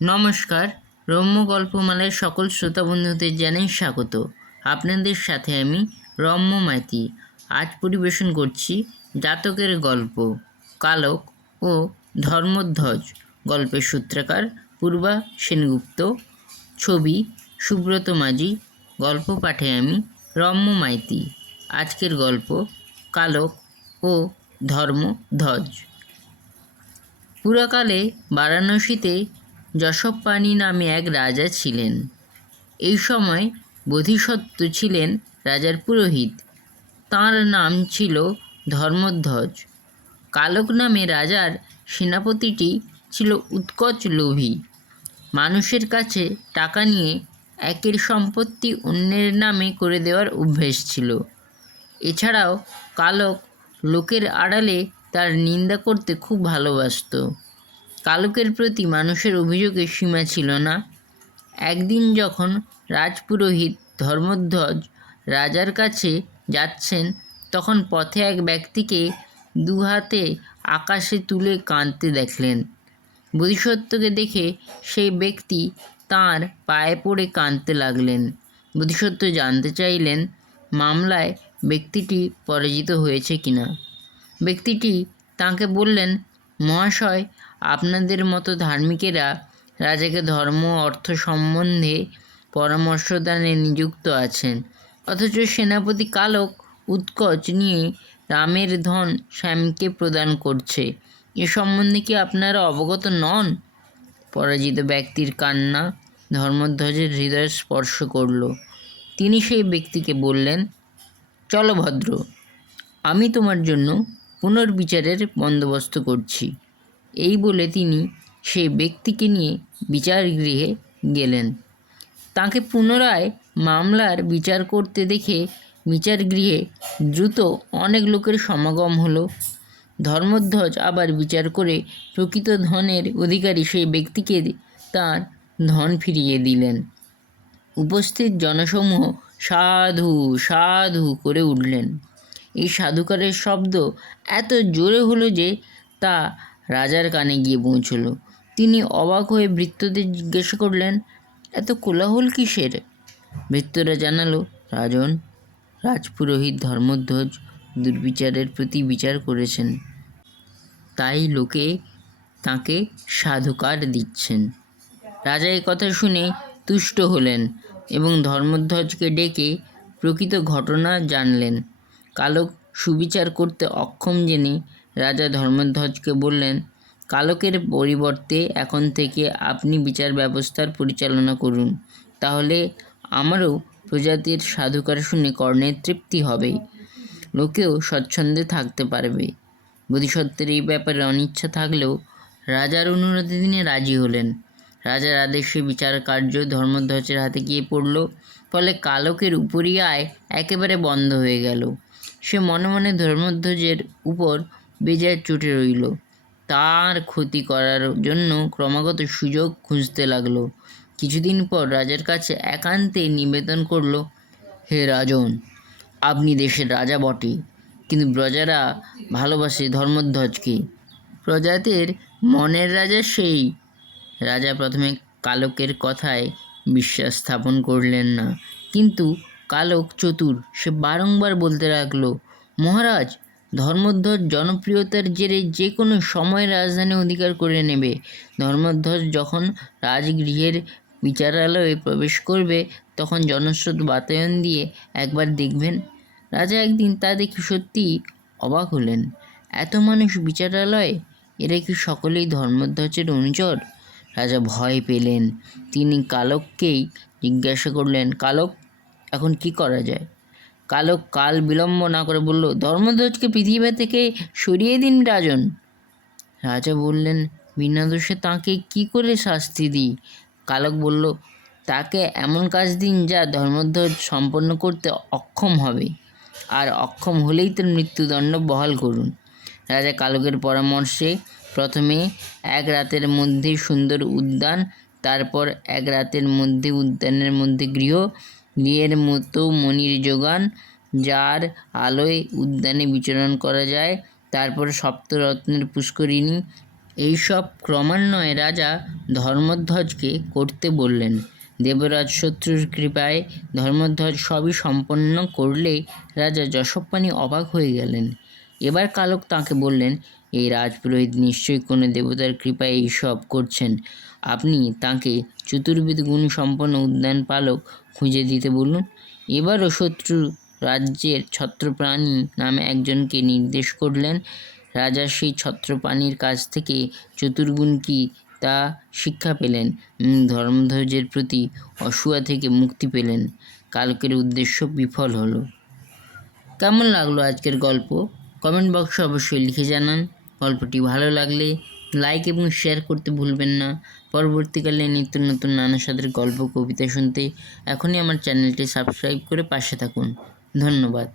নমস্কার। রম্য গল্পমালার সকল শ্রোতা বন্ধুদের জানাই স্বাগত। আপনাদের সাথে আমি রম্য মাইতি। আজ পরিবেশন করছি জাতকের গল্প কালক ও ধর্মধ্বজ। গল্পের সূত্রকার পূর্বা সেনগুপ্ত, ছবি সুব্রত মাঝি, গল্প পাঠে আমি রম্য মাইতি। আজকের গল্প কালক ও ধর্মধ্বজ। পুরাকালে বারাণসীতে যশপানি নামে এক রাজা ছিলেন। এই সময় বোধিসত্ত্ব ছিলেন রাজার পুরোহিত। তাঁর নাম ছিল ধর্মধ্বজ। কালক নামে রাজার সেনাপতিটি ছিল উৎকচ লোভী। মানুষের কাছে টাকা নিয়ে একের সম্পত্তি অন্যের নামে করে দেওয়ার অভ্যেস ছিল। এছাড়াও কালক লোকের আড়ালে তার নিন্দা করতে খুব ভালোবাসত। কালকের প্রতি মানুষের অভিযোগের সীমা ছিল না। একদিন যখন রাজপুরোহিত ধর্মধ্বজ রাজার কাছে যাচ্ছেন, তখন পথে এক ব্যক্তিকে দুহাতে আকাশে তুলে কাঁদতে দেখলেন। বোধিসত্ত্বকে দেখে সেই ব্যক্তি তাঁর পায়ে পড়ে কাঁদতে লাগলেন। বোধিসত্ত্ব জানতে চাইলেন মামলায় ব্যক্তিটি পরাজিত হয়েছে কিনা। ব্যক্তিটি তাঁকে বললেন, মহাশয়, আপনাদের মতো ধার্মিকেরা রাজাকে ধর্ম অর্থ সম্বন্ধে পরামর্শদানে নিযুক্ত আছেন, অথচ সেনাপতি কালক উৎকচ নিয়ে রামের ধন শ্যামকে প্রদান করছে। এ সম্বন্ধে কি আপনারা অবগত নন? পরাজিত ব্যক্তির কান্না ধর্মধ্বজের হৃদয় স্পর্শ করল। তিনি সেই ব্যক্তিকে বললেন, চলো ভদ্র, আমি তোমার জন্য পুনর্বিচারের বন্দোবস্ত করছি। এই বলে তিনি সেই ব্যক্তিকে নিয়ে বিচার গৃহে গেলেন। তাকে পুনরায় মামলার বিচার করতে দেখে বিচার গৃহে দ্রুত অনেক লোকের সমাগম হলো। ধর্মধ্বজ আবার বিচার করে প্রকৃত ধনের অধিকারী সেই ব্যক্তিকে তার ধন ফিরিয়ে দিলেন। উপস্থিত জনসমূহ সাধু সাধু করে উঠলেন। এই সাধুকারের শব্দ এত জোরে হলো যে তা রাজার কানে গিয়ে পৌঁছল। তিনি অবাক হয়ে ভৃত্যদের জিজ্ঞাসা করলেন, এত কোলাহল কিসের? ভৃত্যরা জানালো, রাজন, রাজপুরোহিত ধর্মধ্বজ দুর্বিচারের প্রতি বিচার করেছেন, তাই লোকে তাঁকে সাধুকার দিচ্ছেন। রাজা এই কথা শুনে তুষ্ট হলেন এবং ধর্মধ্বজকে ডেকে প্রকৃত ঘটনা জানলেন। কালক সুবিচার করতে অক্ষম জেনে রাজা ধর্মধ্বজকে বললেন, কালকের পরিবর্তে এখন থেকে আপনি বিচার ব্যবস্থার পরিচালনা করুন, তাহলে আমারও প্রজাতির সাধুকার শুনে কর্ণের তৃপ্তি হবে, লোকেও স্বচ্ছন্দে থাকতে পারবে। বোধিসত্ত্বের এই ব্যাপারে অনিচ্ছা থাকলেও রাজার অনুরোধে তিনি রাজি হলেন। রাজার আদেশে বিচার কার্য ধর্মধ্বজের হাতে গিয়ে পড়ল। ফলে কালকের উপরি আয় একেবারে বন্ধ হয়ে গেল। সে মনে মনে ধর্মধ্বজের উপর বেজায় চটে রইল। তার ক্ষতি করার জন্য ক্রমাগত সুযোগ খুঁজতে লাগলো। কিছুদিন পর রাজার কাছে একান্তে নিবেদন করল, হে রাজন, আপনি দেশের রাজা বটে, কিন্তু প্রজারা ভালোবাসে ধর্মধ্বজকে। প্রজাদের মনের রাজা সেই। রাজা প্রথমে কালকের কথায় বিশ্বাস স্থাপন করলেন না, কিন্তু কালক চতুর, সে বারংবার বলতে লাগলো, মহারাজ, ধর্মধ্বজ জনপ্রিয়তার জেরে যে কোনো সময় রাজধানী অধিকার করে নেবে। ধর্মধ্বজ যখন রাজগৃহের বিচারালয়ে প্রবেশ করবে, তখন জনস্রোত বাতায়ন দিয়ে একবার দেখবেন। রাজা একদিন তা দেখে সত্যিই অবাক হলেন। এত মানুষ বিচারালয়ে, এরা কি সকলেই ধর্মধ্বজের অনুচর? রাজা ভয় পেলেন। তিনি কালককেই জিজ্ঞাসা করলেন, কালক, এখন কি করা যায়? কালক কাল বিলম্ব না করে বলল, ধর্মধ্বজকে পৃথিবী থেকে সরিয়ে দিন রাজন। রাজা বললেন, বিনা দোষে তাঁকে কি করে শাস্তি দিই? কালক বলল, তাকে এমন কাজ দিন যা ধর্মধ্বজ সম্পন্ন করতে অক্ষম হবে, আর অক্ষম হলেই তার মৃত্যুদণ্ড বহাল করুন। রাজা কালকের পরামর্শে প্রথমে এক রাতের মধ্যে সুন্দর উদ্যান, তারপর এক রাতের মধ্যে উদ্যানের মধ্যে গৃহের মতো মণির যোগান, যার আলোয় উদ্যানে বিচরণ করা যায়, তারপর সপ্তরত্নের পুষ্করিণী, এইসব ক্রমান্বয়ে রাজা ধর্মধ্বজকে করতে বললেন। দেবরাজ শত্রুর কৃপায় ধর্মধ্বজ সবই সম্পন্ন করলে রাজা যশপানি অবাক হয়ে গেলেন। এবার কালক তাঁকে বললেন, এই রাজপুরোহিত নিশ্চয়ই কোনো দেবতার কৃপায় এইসব করছেন। আপনি তাঁকে চতুর্বিধ গুণ সম্পন্ন উদ্যান পালক খুঁজে দিতে বলুন। এবারও শত্রু রাজ্যের ছত্রপ্রাণী নামে একজনকে নির্দেশ করলেন। রাজা সেই ছত্রপ্রাণীর কাছ থেকে চতুর্গুণ কি তা শিক্ষা পেলেন। ধর্মধ্বজের প্রতি অসূয়া থেকে মুক্তি পেলেন। কালকের উদ্দেশ্য বিফল হলো। কেমন লাগলো আজকের গল্প? কমেন্ট বক্সে অবশ্যই লিখে জানান। গল্পটি ভালো লাগলে লাইক এবং শেয়ার করতে ভুলবেন না। পরবর্তীকালে নিত্য নতুন নানা স্বাদের গল্প কবিতা শুনতে এখনই আমার চ্যানেলটি সাবস্ক্রাইব করে পাশে থাকুন। ধন্যবাদ।